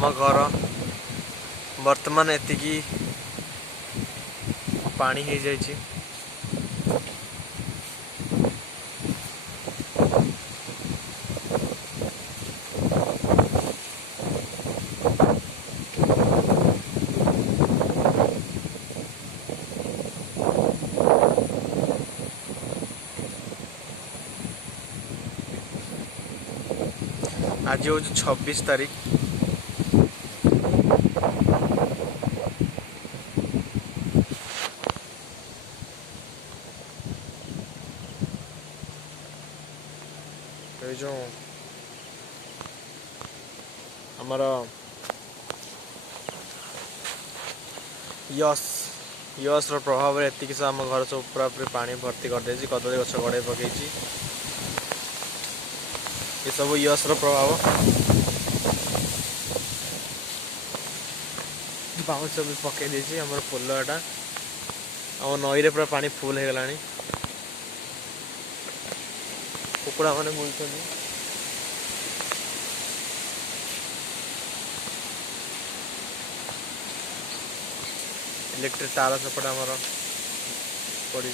आम घर वर्तमान एतिकी पानी हो जाइए। आज हूँ 26 तारीख। जो आमर यश प्रभाव एतिक सब आम घर सब पूरा पूरी पानी भर्ती करदे। कदली गछ गड़े पकई ये सब यश प्रभाव। बाउंस सब पकई देछि हमर पोलटा आम नई रे पूरा पानी फुल हो गलानी। कुकुड़ा माने बुलछनी। इलेक्ट्रिक तार सेपटे आमर पड़ी।